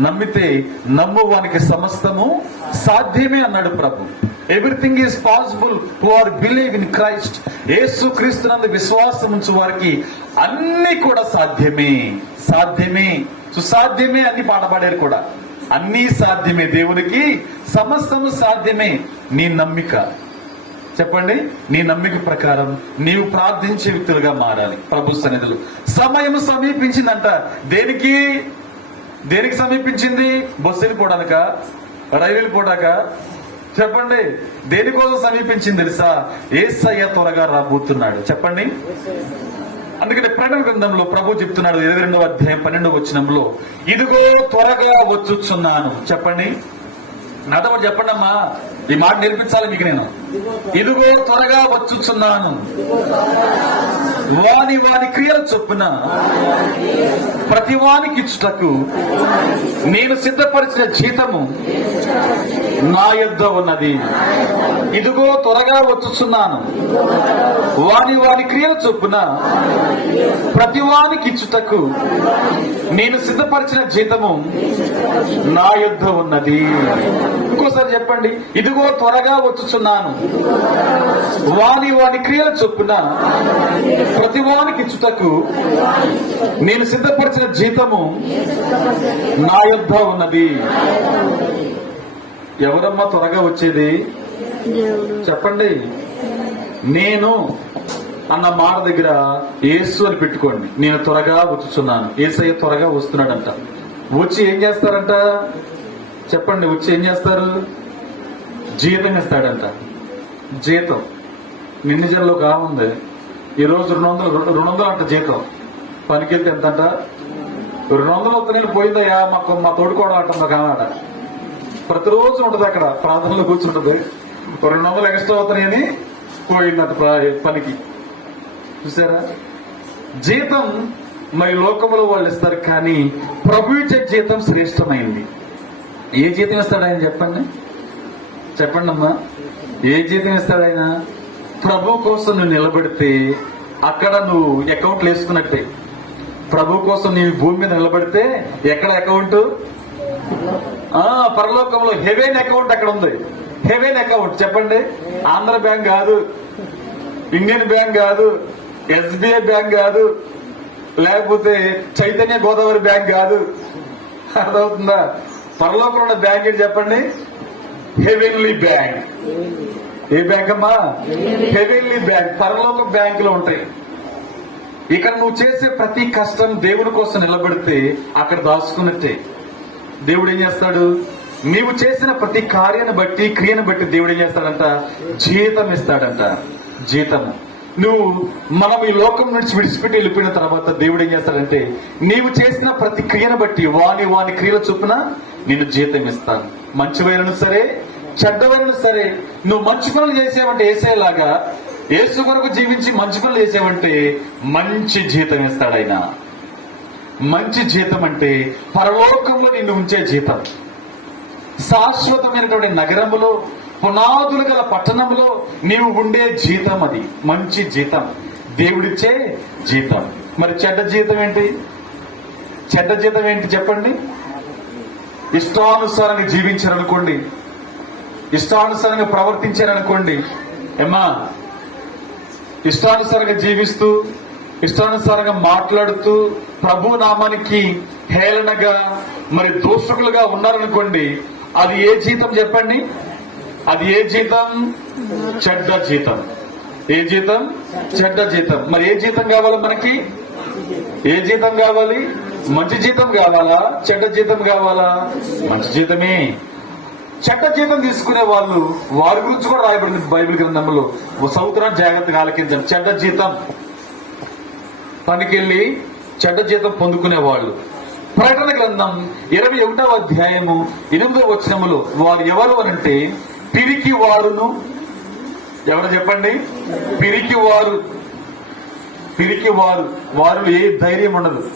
నమ్మితే నమ్మువానికి సమస్తము సాధ్యమే అన్నాడు ప్రభు. Everything is possible to are believe in Christ Yesu క్రీస్తునందు విశ్వాసం ఉంచు వారికి అన్ని కూడా సాధ్యమే. సాధ్యమే. సుసాధ్యమే అని పాడబడారు కూడా. అన్నీ సాధ్యమే. దేవునికి సమస్తము సాధ్యమే. నీ నమ్మిక. చెప్పండి? నీ నమ్మిక ప్రకారం నీవు ప్రార్థించే వ్యక్తులుగా మారాలి. ప్రభు సన్నిధులు. సమయం సమీపించిందంట. దేనికి? దేనికి సమీపించింది? బస్సు వెళ్ళిపోవడానిక? రైలు పోడాక చెప్పండి దేనికోసం సమీపించింది తెలుసా? ఏసయ్య త్వరగా రాబోతున్నాడు. చెప్పండి. అందుకని ప్రకటన గ్రంథంలో ప్రభు చెప్తున్నాడు ఇరవై రెండవ అధ్యాయం పన్నెండవ వచ్చినంలో ఇదిగో త్వరగా వచ్చుచున్నాను. చెప్పండి. నాతో పాటు చెప్పండి అమ్మా ఈ మాట నేర్పించాలి మీకు నేను. ఇదిగో త్వరగా వచ్చుచున్నాను. వాని వాని క్రియల చొప్పున ప్రతి వానికి ఇచ్చుటకు నేను సిద్ధపరిచిన జీతము నా యుద్ధ ఉన్నది. ఇదిగో త్వరగా వచ్చుచున్నాను. వాని వాని క్రియల చొప్పున ప్రతి వానికి ఇచ్చుటకు నేను సిద్ధపరిచిన జీతము నా యుద్ధ ఉన్నది. ఇంకోసారి చెప్పండి. ఇదిగో త్వరగా వచ్చుచున్నాను. వాని వాని క్రియల చొప్పున ప్రతి వానికి ఇచ్చుటకు నేను సిద్ధపరిచిన జీతము నా యుద్ధ ఉన్నది. ఎవరమ్మా త్వరగా వచ్చేది? చెప్పండి. నేను అన్న మాట దగ్గర యేసు అని పెట్టుకోండి. నేను త్వరగా వచ్చుచున్నాను. ఏసయ్య త్వరగా వస్తున్నాడంట. వచ్చి ఏం చేస్తారంట? చెప్పండి వచ్చి ఏం చేస్తారు? జీతం ఇస్తాడంట. జీతం. నిన్న జన్లో కావుంది ఈ రోజు రెండు వందలు రెండు వందలు అంట జీతం. పనికి వెళ్తే ఎంత అంట రెండు వందలు వస్తున్నాయి పోయిందయ్యా. మాకు మా తోడుకోవడం అంట మాకు ఆమె ప్రతిరోజు ఉంటుంది అక్కడ. ప్రార్థనలో కూర్చుంటుంది. రెండు వందలు ఎక్స్ట్రా అవుతున్నాయని పోయిందట ప్ర- పనికి. చూసారా జీతం మరి లోకంలో వాళ్ళు ఇస్తారు కానీ ప్రభు ఇచ్చే జీతం శ్రేష్టమైంది. ఏ జీతం ఇస్తాడు ఆయన చెప్పండి? చెప్పండి అమ్మా. ఏ జీతం ఇస్తాడు ఆయన? ప్రభు కోసం నువ్వు నిలబడితే అక్కడ నువ్వు అకౌంట్లు వేసుకున్నట్టే ప్రభు కోసం నీవు భూమి మీద నిలబడితే ఎక్కడ అకౌంట్ పరలోకంలో హెవెన్ అకౌంట్ అక్కడ ఉంది. హెవెన్ అకౌంట్ చెప్పండి. ఆంధ్ర బ్యాంక్ కాదు ఇండియన్ బ్యాంక్ కాదు ఎస్బీఐ బ్యాంక్ కాదు లేకపోతే చైతన్య గోదావరి బ్యాంక్ కాదు. అర్థమవుతుందా? పరలోకంలో ఉన్న బ్యాంక్ ఏంటి చెప్పండి? Heavenly bank. ఏ బ్యాంక్ అమ్మా? Heavenly bank. పరలోక బ్యాంకులు ఉంటాయి. ఇక్కడ నువ్వు చేసే ప్రతి కష్టం దేవుడి కోసం నిలబడితే అక్కడ దాచుకున్నట్టే. దేవుడు ఏం చేస్తాడు? నీవు చేసిన ప్రతి కార్యాన్ని బట్టి క్రియను బట్టి దేవుడు ఏం చేస్తాడంట? జీతం ఇస్తాడంట. జీతం నువ్వు మనం ఈ లోకం నుంచి విడిచిపెట్టి వెళ్ళిపోయిన తర్వాత దేవుడు ఏం చేస్తాడంటే నీవు చేసిన ప్రతి క్రియను బట్టి వాని వాని క్రియల చొప్పున నేను జీతం ఇస్తాను. మంచివైనను సరే చెడ్డవైనను సరే నువ్వు మంచి పనులు చేసేవంటే వేసేలాగా ఏసు కొరకు జీవించి మంచి పనులు చేసేవంటే మంచి జీతం ఇస్తాడు ఆయన. మంచి జీతం అంటే పరలోకంలో నిన్ను ఉంచే జీతం. శాశ్వతమైనటువంటి నగరములో పునాదులు గల పట్టణంలో నీవు ఉండే జీతం అది. మంచి జీతం. దేవుడిచ్చే జీతం. మరి చెడ్డ జీతం ఏంటి? చెడ్డ జీతం ఏంటి చెప్పండి? ఇష్టానుసారంగా జీవించారనుకోండి. ఇష్టానుసారంగా ప్రవర్తించారనుకోండి. ఏమ్మా? ఇష్టానుసారంగా జీవిస్తూ ఇష్టానుసారంగా మాట్లాడుతూ ప్రభు నామానికి హేళనగా మరి దోషకులుగా ఉన్నారనుకోండి అది ఏ జీతం చెప్పండి? అది ఏ జీతం? చెడ్డ జీతం. ఏ జీతం? చెడ్డ జీతం. మరి ఏ జీతం కావాలి మనకి? ఏ జీతం కావాలి? మంచి జీతం కావాలా? చెడ్డ జీతం కావాలా? మంచి జీతమే. చెడ్డ జీతం తీసుకునే వాళ్ళు వారి గురించి కూడా రాయబడింది బైబిల్ గ్రంథంలో. సంవత్సరం జాగ్రత్తగా ఆలకించండి చెడ్డ జీతం. పనికెళ్ళి చెడ్డ జీతం పొందుకునే వాళ్ళు ప్రకటన గ్రంథం ఇరవై ఒకటవ అధ్యాయము ఎనిమిదవ వచనములు వారు ఎవరు అనంటే పిరికి వారును ఎవరు చెప్పండి? పిరికి వారు. పిరికి వారు. వారు ఏ ధైర్యం ఉండదు.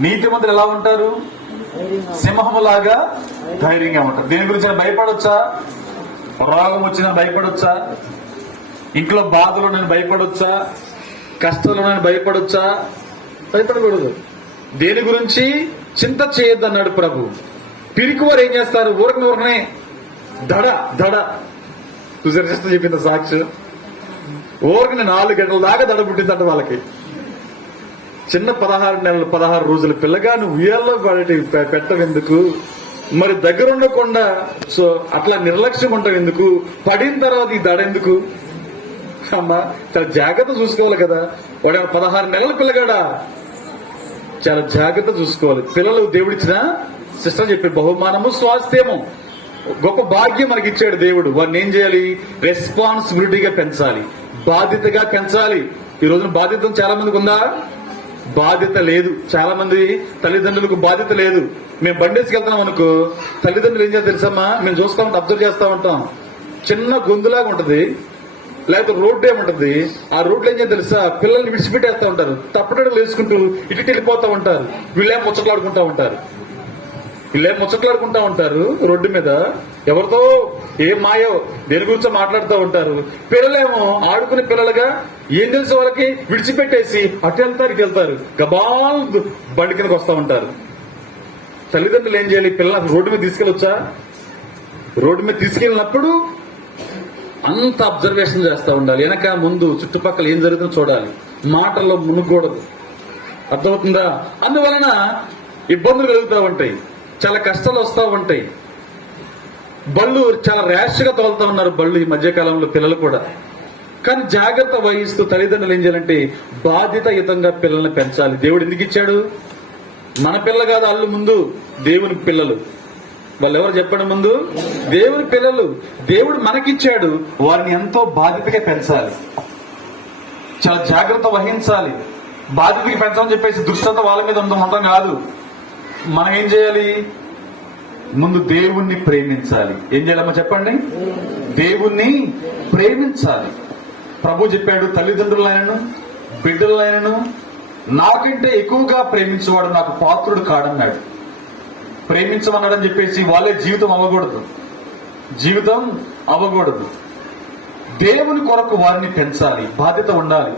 నీతిమంతులు ఎలా ఉంటారు? సింహములాగా ధైర్యంగా ఉంటారు. దేని గురించి అయినా భయపడొచ్చా? రోగం వచ్చినా భయపడొచ్చా? ఇంట్లో బాధలు నేను భయపడొచ్చా? కష్టంలో నేను భయపడొచ్చా? భయపడకూడదు. దేని గురించి? చింత చేయొద్దు అన్నాడు ప్రభు. పిరికివారు ఏం చేస్తారు? ఊరకనే ఊరకనే దడ దడ. చూసారు సిస్టర్ చెప్పింది సాక్షి? ఊరకనే నాలుగు గంటల దాకా దడ పుట్టిందంట వాళ్ళకి. చిన్న పదహారు నెలలు పదహారు రోజుల పిల్లగా నువ్వు ఉయ్యాల్లో పడటి పెట్టవెందుకు? మరి దగ్గరుండకుండా సో అట్లా నిర్లక్ష్యం ఉండటం ఎందుకు? పడిన తర్వాత ఈ దడ ఎందుకు? అమ్మా చాలా జాగ్రత్త చూసుకోవాలి కదా. వాడు పదహారు నెలల పిల్లగాడా? చాలా జాగ్రత్త చూసుకోవాలి. పిల్లలు దేవుడిచ్చిన సిస్టర్ చెప్పి బహుమానము స్వాస్థ్యము. గొప్ప భాగ్యం మనకి ఇచ్చాడు దేవుడు. వాడిని ఏం చేయాలి? రెస్పాన్సిబిలిటీగా పెంచాలి. బాధ్యతగా పెంచాలి. ఈ రోజున బాధ్యత చాలా మందికి ఉందా? బాధ్యత లేదు. చాలా మంది తల్లిదండ్రులకు బాధ్యత లేదు. మేము బండేసుకు వెళ్తున్నాం అనుకో తల్లిదండ్రులు ఏం చేయాలి తెలుసమ్మా? మేము చూస్తా ఉంటాం అబ్జర్వ్ చేస్తా ఉంటాం. చిన్న గొంతులాగా ఉంటది. లేకపోతే రోడ్డు ఏముంటుంది? ఆ రోడ్లు ఏం తెలుసా? పిల్లల్ని విడిచిపెట్టేస్తూ ఉంటారు. తప్పటడులు వేసుకుంటూ ఇటు వెళ్ళిపోతా ఉంటారు. వీళ్ళేం ముచ్చట్లాడుకుంటా ఉంటారు? వీళ్ళేం ముచ్చట్లాడుకుంటా ఉంటారు? రోడ్డు మీద. ఎవరితో? ఏ మాయో? దేని గురించో మాట్లాడుతూ ఉంటారు. పిల్లలేమో ఆడుకునే పిల్లలుగా ఏం తెలుసు వాళ్ళకి? విడిచిపెట్టేసి అటు వెళ్తారు ఇటు వెళ్తారు. గబాల్ బండి కిందకి వస్తూ ఉంటారు. తల్లిదండ్రులు ఏం చేయాలి? పిల్లలు రోడ్డు మీద తీసుకెళ్ళొచ్చా? రోడ్డు మీద తీసుకెళ్ళినప్పుడు అంత అబ్జర్వేషన్ చేస్తూ ఉండాలి. వెనక ముందు చుట్టుపక్కల ఏం జరుగుతుందో చూడాలి. మాటల్లో మునుగకూడదు అర్థమవుతుందా? అందువలన ఇబ్బందులు కలుగుతూ ఉంటాయి. చాలా కష్టాలు వస్తూ ఉంటాయి. బళ్ళు చాలా ర్యాష్గా తోలుతూ తోలుతా ఉన్నారు బళ్ళు ఈ మధ్యకాలంలో పిల్లలు కూడా. కానీ జాగ్రత్త వహిస్తూ తల్లిదండ్రులు ఏం చేయాలంటే బాధ్యతాయుతంగా పిల్లల్ని పెంచాలి. దేవుడు ఎందుకు ఇచ్చాడు? మన పిల్ల కాదు అల్లు ముందు దేవుని పిల్లలు. వాళ్ళు ఎవరు చెప్పడం ముందు? దేవుని పిల్లలు దేవుడు మనకిచ్చాడు. వారిని ఎంతో బాధ్యతగా పెంచాలి. చాలా జాగ్రత్త వహించాలి. బాధ్యతకి పెంచమని చెప్పేసి దుష్టత వాళ్ళ మీద ఉండటం కాదు. మనం ఏం చేయాలి? ముందు దేవుణ్ణి ప్రేమించాలి. ఏం చేయాలమ్మా చెప్పండి? దేవుణ్ణి ప్రేమించాలి. ప్రభు చెప్పాడు తల్లిదండ్రులైనను బిడ్డలైనను నాకంటే ఎక్కువగా ప్రేమించేవాడు నాకు పాత్రుడు కాడన్నాడు. ప్రేమించమన్నాడని చెప్పేసి వాళ్ళే జీవితం అవ్వకూడదు. జీవితం అవ్వకూడదు. దేవుని కొరకు వారిని పెంచాలి బాధ్యత ఉండాలి.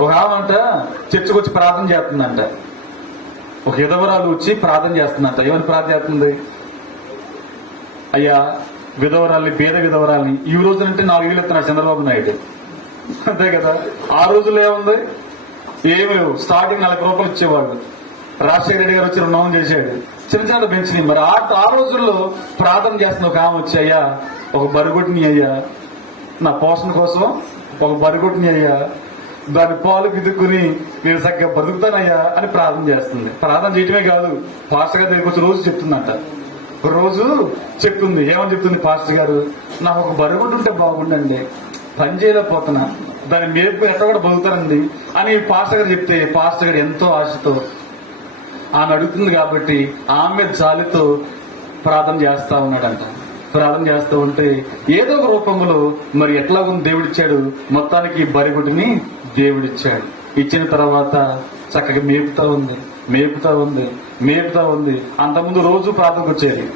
ఒక ఆమంట చర్చకు వచ్చి ప్రార్థన చేస్తుందంట. ఒక విధవరాలు వచ్చి ప్రార్థన చేస్తుందంట. ఏమని ప్రార్థన చేస్తుంది? అయ్యా విధవరాల్ని పేద విధవరాల్ని ఈ రోజునంటే నాలుగు వేలు ఇస్తున్నాడు చంద్రబాబు నాయుడు. అంతే కదా? ఆ రోజుల్లో ఏముంది? ఏమి లేవు. స్టార్టింగ్ నలభై రూపాయలు ఇచ్చేవాళ్ళు. రాజశేఖర రెడ్డి గారు వచ్చి రుణం చేశాడు. చిన్న చిన్న పెంచినాయి. మరి ఆ ఆ రోజుల్లో ప్రార్థన చేస్తున్న ఒక ఆమె వచ్చి అయ్యా ఒక బరుగుడిని అయ్యా నా పోషణ కోసం ఒక బరుగుడిని అయ్యా దాని పాలు గిదుక్కుని నేను చక్కగా బతుకుతానయ్యా అని ప్రార్థన చేస్తుంది. ప్రార్థన చేయటమే కాదు పాస్టర్ గారి దగ్గరికి వచ్చి రోజు చెప్తుందంట. ఒక రోజు చెప్తుంది. ఏమని చెప్తుంది పాస్టర్ గారు? నాకు ఒక బరుగుడు ఉంటే బాగుండండి. పని చేయలేకపోతున్నా. దాని మేపు ఎట్లా కూడా బతుకుతానండి అని పాస్టర్ గారు చెప్తే పాస్టర్ గారు ఎంతో ఆశతో ఆమె అడుగుతుంది కాబట్టి ఆమె జాలితో ప్రార్థన చేస్తా ఉన్నాడంట. ప్రార్థన చేస్తూ ఉంటే ఏదో ఒక రూపంలో మరి ఎట్లా ఉంది దేవుడిచ్చాడు. మొత్తానికి బరిగుడిని దేవుడిచ్చాడు. ఇచ్చిన తర్వాత చక్కగా మేపుతా ఉంది మేపుతా ఉంది మేపుతా ఉంది. అంతకుముందు రోజు ప్రార్థనకు వచ్చేది.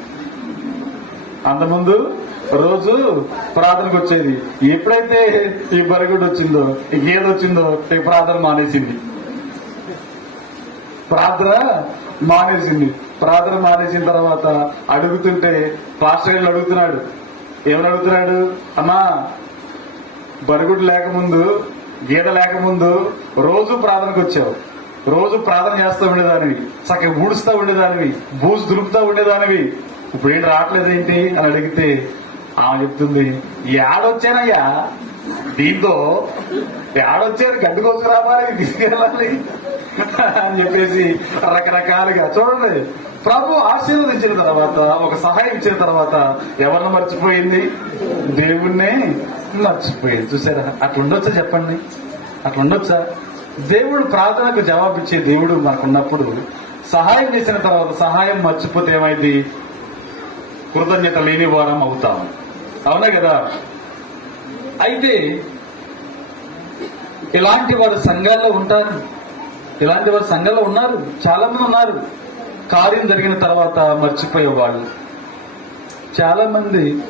అంతకుముందు రోజు ప్రార్థనకు వచ్చేది. ఎప్పుడైతే ఈ బరిగుడు వచ్చిందో ఈ గేదె వచ్చిందో ఈ ప్రార్థన మానేసింది. ప్రార్థన మానేసింది. ప్రార్థన మానేసిన తర్వాత అడుగుతుంటే పాస్టర్ గారు అడుగుతున్నాడు. ఏమని అడుగుతున్నాడు? అమ్మా బరుగుడు లేకముందు గీత లేకముందు రోజు ప్రార్థనకు వచ్చావు. రోజు ప్రార్థన చేస్తూ ఉండేదానివి. చక్కగా ఊడుస్తూ ఉండేదానివి. బూజు దులుపుతూ ఉండేదానివి. ఇప్పుడు ఏంటి రావట్లేదు ఏంటి అని అడిగితే ఆమె చెప్తుంది ఏడొచ్చానయ్యా? దీంతో ఏడొచ్చారు గడ్డు కోసం రావాలి తీసుకెళ్ళాలి. అని చెప్పేసి రకరకాలుగా చూడండి. ప్రభు ఆశీర్వదించిన తర్వాత ఒక సహాయం ఇచ్చిన తర్వాత ఎవరిని మర్చిపోయింది? దేవుణ్ణే మర్చిపోయింది. చూసారా? అట్లా ఉండొచ్చా చెప్పండి? అట్లా ఉండొచ్చా దేవుడు ప్రార్థనకు జవాబిచ్చే దేవుడు మనకున్నప్పుడు సహాయం చేసిన తర్వాత సహాయం మర్చిపోతే ఏమైంది? కృతజ్ఞత లేని వారం అవుతాం. అవునా కదా? అయితే ఇలాంటి వారు సంఘాల్లో ఉంటారు. ఇలాంటి వారు సంఘంలో ఉన్నారు. చాలా మంది ఉన్నారు. కార్యం జరిగిన తర్వాత మర్చిపోయేవాళ్ళు చాలా మంది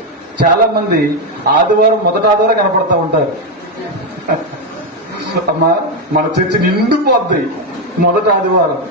చాలా మంది ఆదివారం మొదట ఆదివారం కనపడతా ఉంటారు. అమ్మా మన చర్చి నిండిపోద్ది. మొదట ఆదివారం.